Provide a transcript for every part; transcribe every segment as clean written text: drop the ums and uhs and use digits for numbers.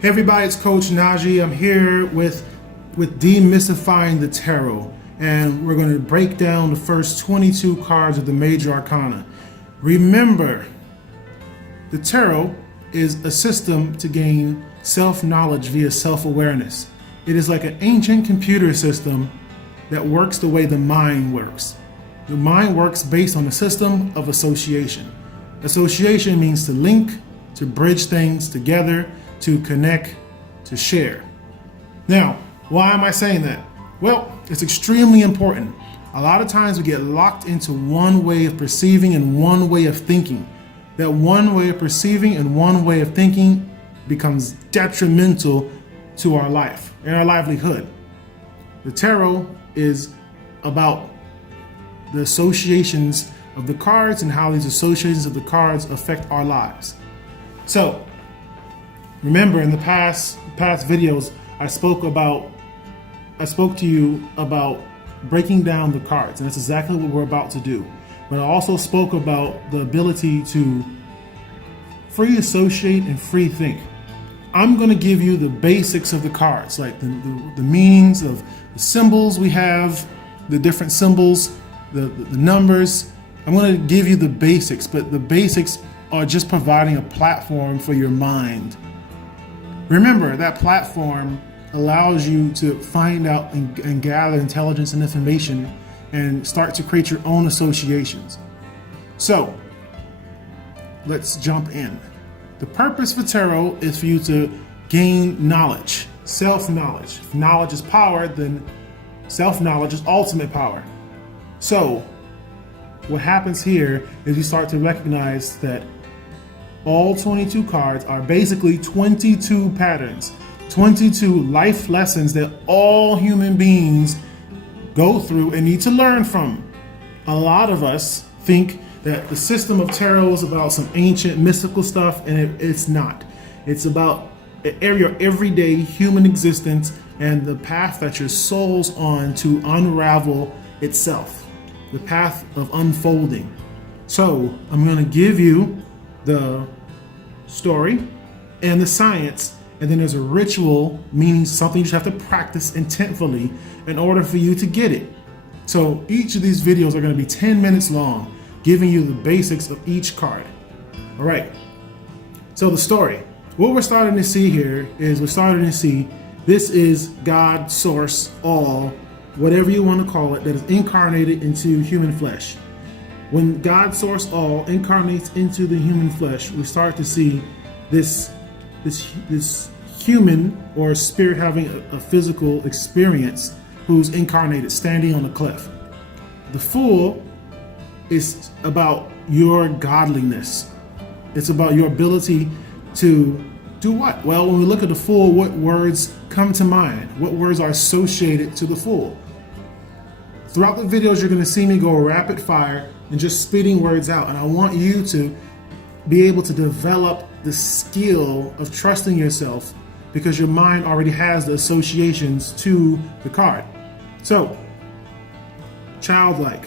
Hey everybody, it's Coach Najee. I'm here with Demystifying the Tarot, and we're going to break down the first 22 cards of the Major Arcana. Remember, the Tarot is a system to gain self-knowledge via self-awareness. It is like an ancient computer system that works the way the mind works. The mind works based on a system of association. Association means to link, to bridge things together, to connect, to share. Now, why am I saying that? Well, it's extremely important. A lot of times we get locked into one way of perceiving and one way of thinking. That one way of perceiving and one way of thinking becomes detrimental to our life and our livelihood. The tarot is about the associations of the cards and how these associations of the cards affect our lives. So, remember, in the past videos, I spoke to you about breaking down the cards, and that's exactly what we're about to do. But I also spoke about the ability to free associate and free think. I'm going to give you the basics of the cards, like the meanings of the symbols we have, the different symbols, the numbers. I'm going to give you the basics, but the basics are just providing a platform for your mind. Remember, that platform allows you to find out and gather intelligence and information and start to create your own associations. So, let's jump in. The purpose for tarot is for you to gain knowledge, self-knowledge. If knowledge is power, then self-knowledge is ultimate power. So, what happens here is you start to recognize that all 22 cards are basically 22 patterns, 22 life lessons that all human beings go through and need to learn from. A lot of us think that the system of tarot is about some ancient mystical stuff, and it's not. It's about your everyday human existence and the path that your soul's on to unravel itself, the path of unfolding. So I'm going to give you the story and the science, and then there's a ritual, meaning something you just have to practice intentfully in order for you to get it. So each of these videos are going to be 10 minutes long, giving you the basics of each card. All right, so the story. What we're starting to see here is this is God, source, all, whatever you want to call it, that is incarnated into human flesh. When God, source, all incarnates into the human flesh, we start to see this human or spirit having a physical experience who's incarnated, standing on a cliff. The Fool is about your godliness. It's about your ability to do what? Well, when we look at the Fool, what words come to mind? What words are associated to the Fool? Throughout the videos, you're going to see me go rapid fire and just spitting words out. And I want you to be able to develop the skill of trusting yourself, because your mind already has the associations to the card. So, childlike,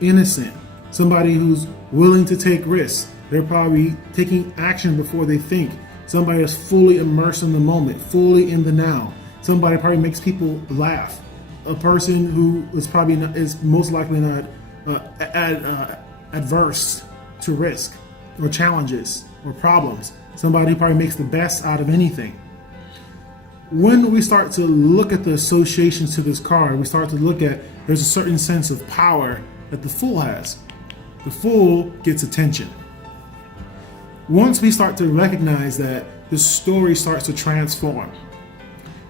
innocent, somebody who's willing to take risks. They're probably taking action before they think. Somebody that's fully immersed in the moment, fully in the now. Somebody probably makes people laugh. A person who is most likely not adverse to risk or challenges or problems. Somebody who probably makes the best out of anything. When we start to look at the associations to this card, we start to look at, there's a certain sense of power that the Fool has. The Fool gets attention. Once we start to recognize that, the story starts to transform.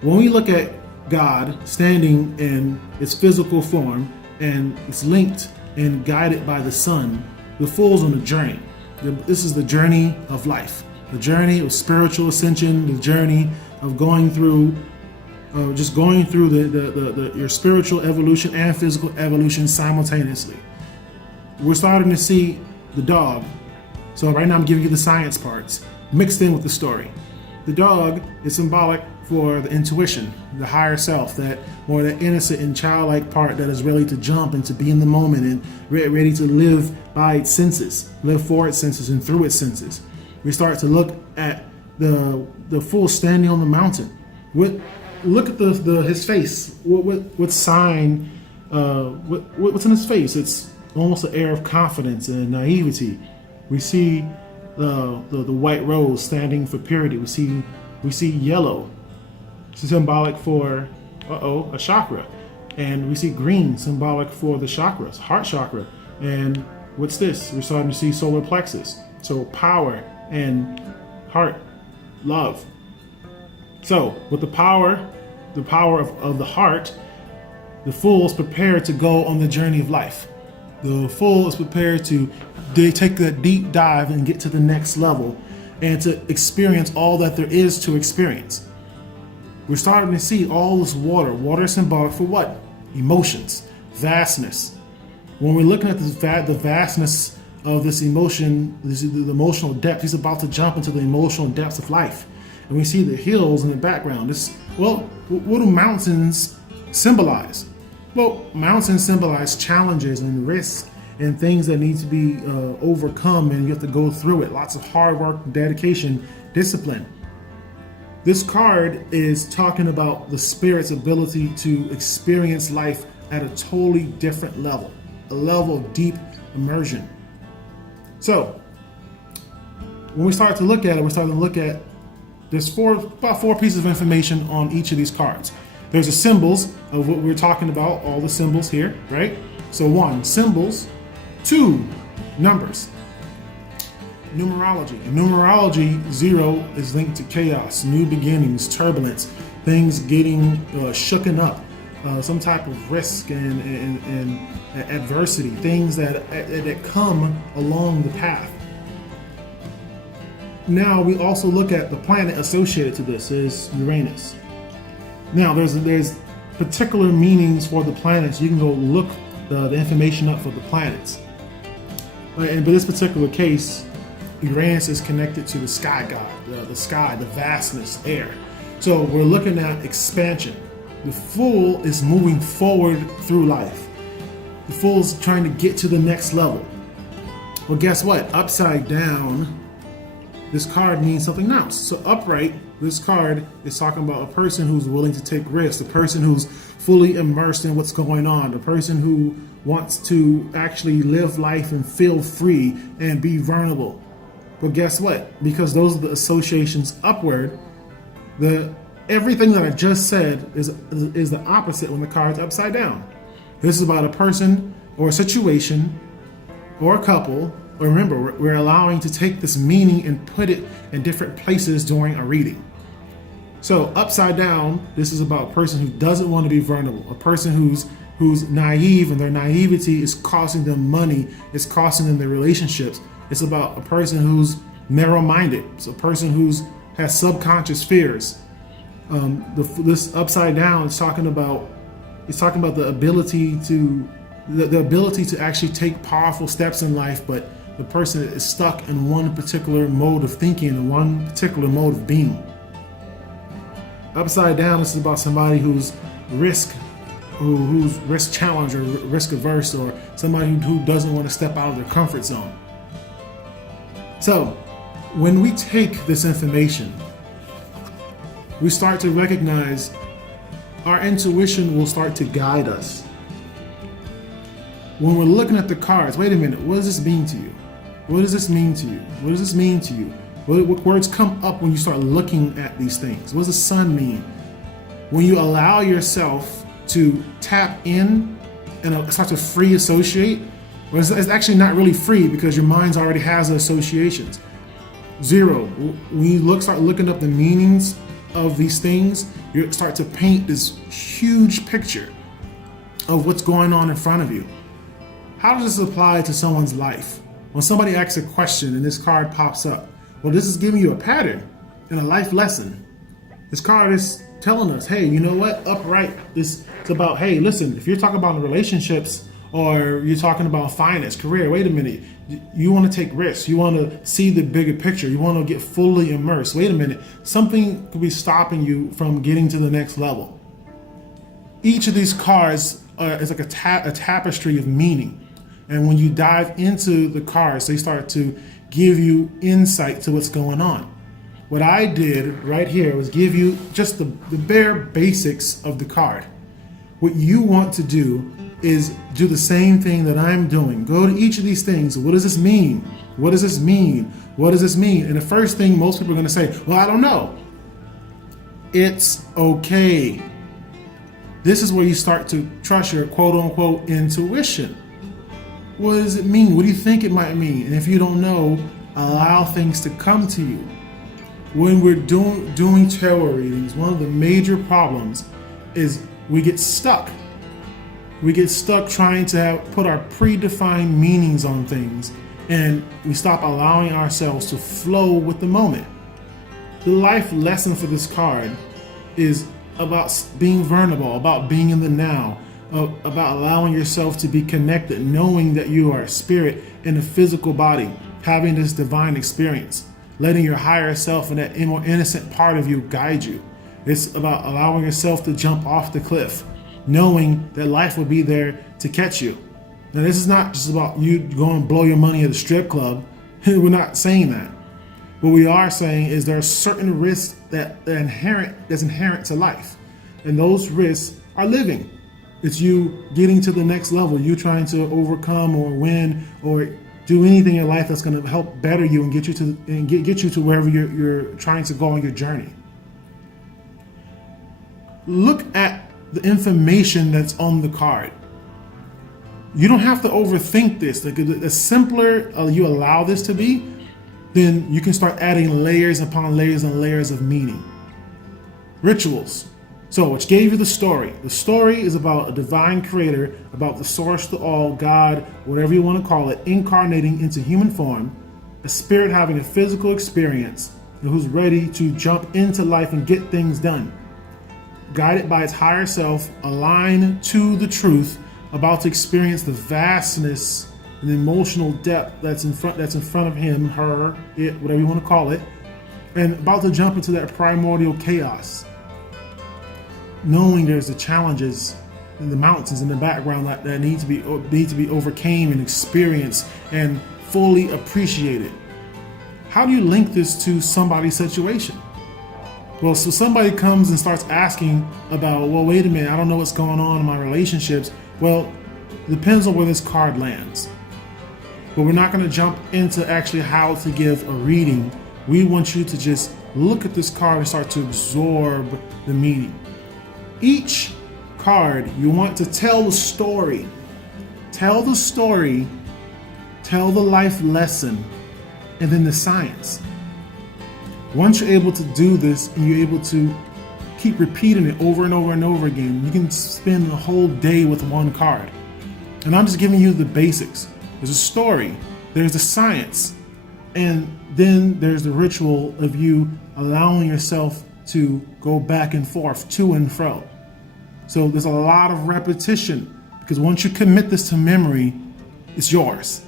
When we look at God standing in its physical form and it's linked and guided by the sun, the Fool's on a journey. This is the journey of life, the journey of spiritual ascension, the journey of going through your spiritual evolution and physical evolution simultaneously. We're starting to see the dog. So right now I'm giving you the science parts mixed in with the story. The dog is symbolic for the intuition, the higher self, that more the innocent and childlike part that is ready to jump and to be in the moment and ready to live by its senses, live for its senses and through its senses. We start to look at the fool standing on the mountain. Look at his face. What sign? What's in his face? It's almost an air of confidence and naivety. We see the white rose standing for purity. We see yellow, symbolic for a chakra, and we see green, symbolic for the chakras, heart chakra. And what's this? We're starting to see solar plexus, so power and heart, love. So with the power of the heart, the fool is prepared to go on the journey of life. The fool is prepared to take that deep dive and get to the next level and to experience all that there is to experience. We're starting to see all this water. Water is symbolic for what? Emotions, vastness. When we're looking at the vastness of this emotion, the emotional depth, he's about to jump into the emotional depths of life. And we see the hills in the background. What do mountains symbolize? Well, mountains symbolize challenges and risks and things that need to be overcome, and you have to go through it. Lots of hard work, dedication, discipline. This card is talking about the spirit's ability to experience life at a totally different level, a level of deep immersion. So, when we start to look at it, we're starting to look at there's about four pieces of information on each of these cards. There's the symbols of what we're talking about, all the symbols here, right? So 1, symbols. 2, numbers. Numerology. In numerology, 0 is linked to chaos, new beginnings, turbulence, things getting shooken up, some type of risk and adversity, things that come along the path. Now we also look at the planet associated to this is Uranus. Now there's particular meanings for the planets. You can go look the information up for the planets. But in this particular case, Uranus is connected to the sky god, the sky, the vastness, air. So we're looking at expansion. The fool is moving forward through life. The fool's trying to get to the next level. Well, guess what? Upside down, this card means something else. So upright, this card is talking about a person who's willing to take risks, a person who's fully immersed in what's going on, a person who wants to actually live life and feel free and be vulnerable. But guess what? Because those are the associations upward, everything that I just said is the opposite when the card's upside down. This is about a person or a situation or a couple. Remember, we're allowing to take this meaning and put it in different places during a reading. So upside down, this is about a person who doesn't want to be vulnerable, a person who's naive, and their naivety is costing them money, it's costing them their relationships. It's about a person who's narrow-minded. It's a person who's has subconscious fears. This upside down is talking about the ability to actually take powerful steps in life, but the person is stuck in one particular mode of thinking, and one particular mode of being. Upside down, this is about somebody who's risk challenged or risk averse, or somebody who doesn't want to step out of their comfort zone. So when we take this information, we start to recognize our intuition will start to guide us. When we're looking at the cards, wait a minute, what does this mean to you? What does this mean to you? What does this mean to you? What words come up when you start looking at these things? What does the sun mean? When you allow yourself to tap in and start to free associate, well, it's actually not really free because your mind already has the associations. 0, when you start looking up the meanings of these things, you start to paint this huge picture of what's going on in front of you. How does this apply to someone's life? When somebody asks a question and this card pops up, well, this is giving you a pattern and a life lesson. This card is telling us, hey, you know what? Upright, it's about, hey, listen, if you're talking about relationships or you're talking about finance, career, wait a minute. You want to take risks. You want to see the bigger picture. You want to get fully immersed. Wait a minute. Something could be stopping you from getting to the next level. Each of these cards is like a tapestry of meaning. And when you dive into the cards, they start to give you insight to what's going on. What I did right here was give you just the bare basics of the card. What you want to do is do the same thing that I'm doing. Go to each of these things. What does this mean? What does this mean? What does this mean? And the first thing most people are going to say, well, I don't know. It's okay. This is where you start to trust your quote unquote intuition. What does it mean? What do you think it might mean? And if you don't know, allow things to come to you. When we're doing tarot readings, one of the major problems is we get stuck. We get stuck trying to put our predefined meanings on things, and we stop allowing ourselves to flow with the moment. The life lesson for this card is about being vulnerable, about being in the now, about allowing yourself to be connected, knowing that you are a spirit in a physical body, having this divine experience, letting your higher self and that more innocent part of you guide you. It's about allowing yourself to jump off the cliff, knowing that life will be there to catch you. Now, this is not just about you going and blow your money at a strip club. We're not saying that. What we are saying is there are certain risks that's inherent to life. And those risks are living. It's you getting to the next level, you trying to overcome or win or do anything in life that's going to help better you and get you to wherever you're trying to go on your journey. Look at the information that's on the card. You don't have to overthink this. The simpler you allow this to be, then you can start adding layers upon layers and layers of meaning. Rituals. So, which gave you the story. The story is about a divine creator, about the source to all, God, whatever you want to call it, incarnating into human form, a spirit having a physical experience, and who's ready to jump into life and get things done. Guided by its higher self, aligned to the truth, about to experience the vastness and the emotional depth that's in front of him, her, it, whatever you want to call it, and about to jump into that primordial chaos. Knowing there's the challenges and the mountains in the background that need to be overcame and experienced and fully appreciated. How do you link this to somebody's situation? Well, so somebody comes and starts asking about, well, wait a minute, I don't know what's going on in my relationships. Well, it depends on where this card lands. But we're not going to jump into actually how to give a reading. We want you to just look at this card and start to absorb the meaning. Each card, you want to tell the story. Tell the story, tell the life lesson, and then the science. Once you're able to do this and you're able to keep repeating it over and over and over again, you can spend a whole day with one card. And I'm just giving you the basics. There's a story, there's the science, and then there's the ritual of you allowing yourself to go back and forth, to and fro. So there's a lot of repetition, because once you commit this to memory, it's yours.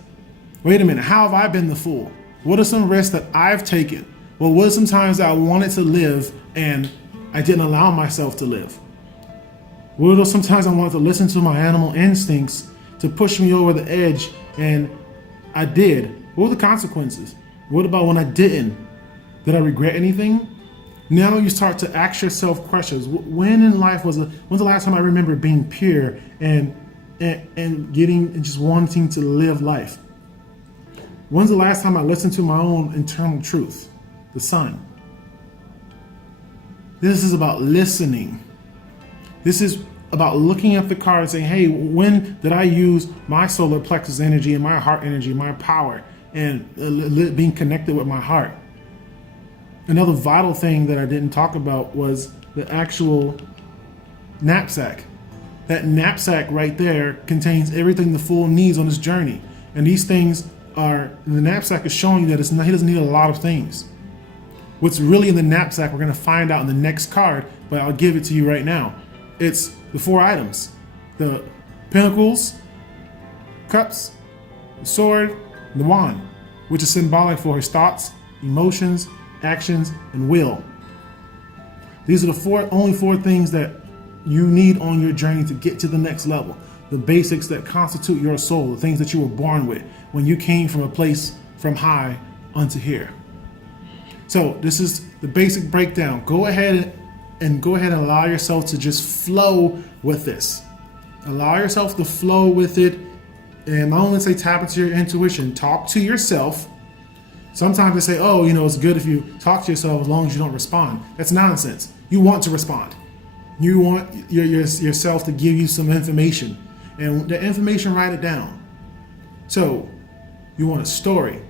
Wait a minute, how have I been the fool? What are some risks that I've taken? Well, what are some times that I wanted to live and I didn't allow myself to live? What are some times I wanted to listen to my animal instincts to push me over the edge and I did? What were the consequences? What about when I didn't? Did I regret anything? Now you start to ask yourself questions. When in life when's the last time I remember being pure and getting and just wanting to live life? When's the last time I listened to my own internal truth, the sun? This is about listening. This is about looking at the card and saying, hey, when did I use my solar plexus energy and my heart energy, my power, and being connected with my heart? Another vital thing that I didn't talk about was the actual knapsack. That knapsack right there contains everything the fool needs on his journey. And these things the knapsack is showing you that he doesn't need a lot of things. What's really in the knapsack, we're going to find out in the next card, but I'll give it to you right now. It's the 4 items: the pentacles, cups, the sword, and the wand, which is symbolic for his thoughts, emotions, actions, and will. These are the only four things that you need on your journey to get to the next level. The basics that constitute your soul, the things that you were born with when you came from a place from high unto here. So this is the basic breakdown. Go ahead and allow yourself to just flow with this. Allow yourself to flow with it, and not only say tap into your intuition, talk to yourself. Sometimes they say, oh, it's good if you talk to yourself as long as you don't respond. That's nonsense. You want to respond. You want yourself to give you some information, and the information, write it down. So you want a story.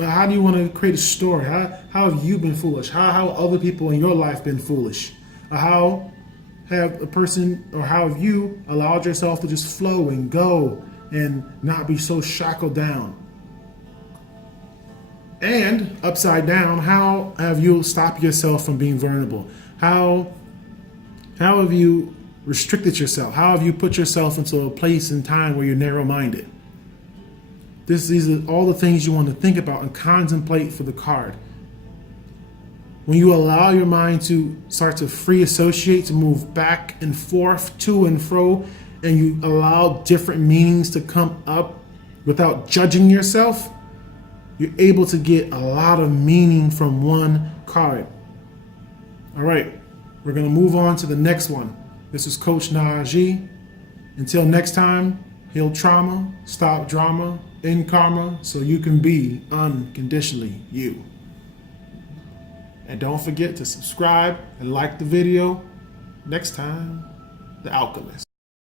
How do you want to create a story? How have you been foolish? How have other people in your life been foolish? How have how have you allowed yourself to just flow and go and not be so shackled down? And upside down, how have you stopped yourself from being vulnerable? How have you restricted yourself? How have you put yourself into a place and time where you're narrow-minded? These are all the things you want to think about and contemplate for the card. When you allow your mind to start to free associate, to move back and forth, to and fro, and you allow different meanings to come up without judging yourself, you're able to get a lot of meaning from one card. All right, we're going to move on to the next one. This is Coach Najee. Until next time, heal trauma, stop drama, end karma, so you can be unconditionally you. And don't forget to subscribe and like the video. Next time, The Alchemist.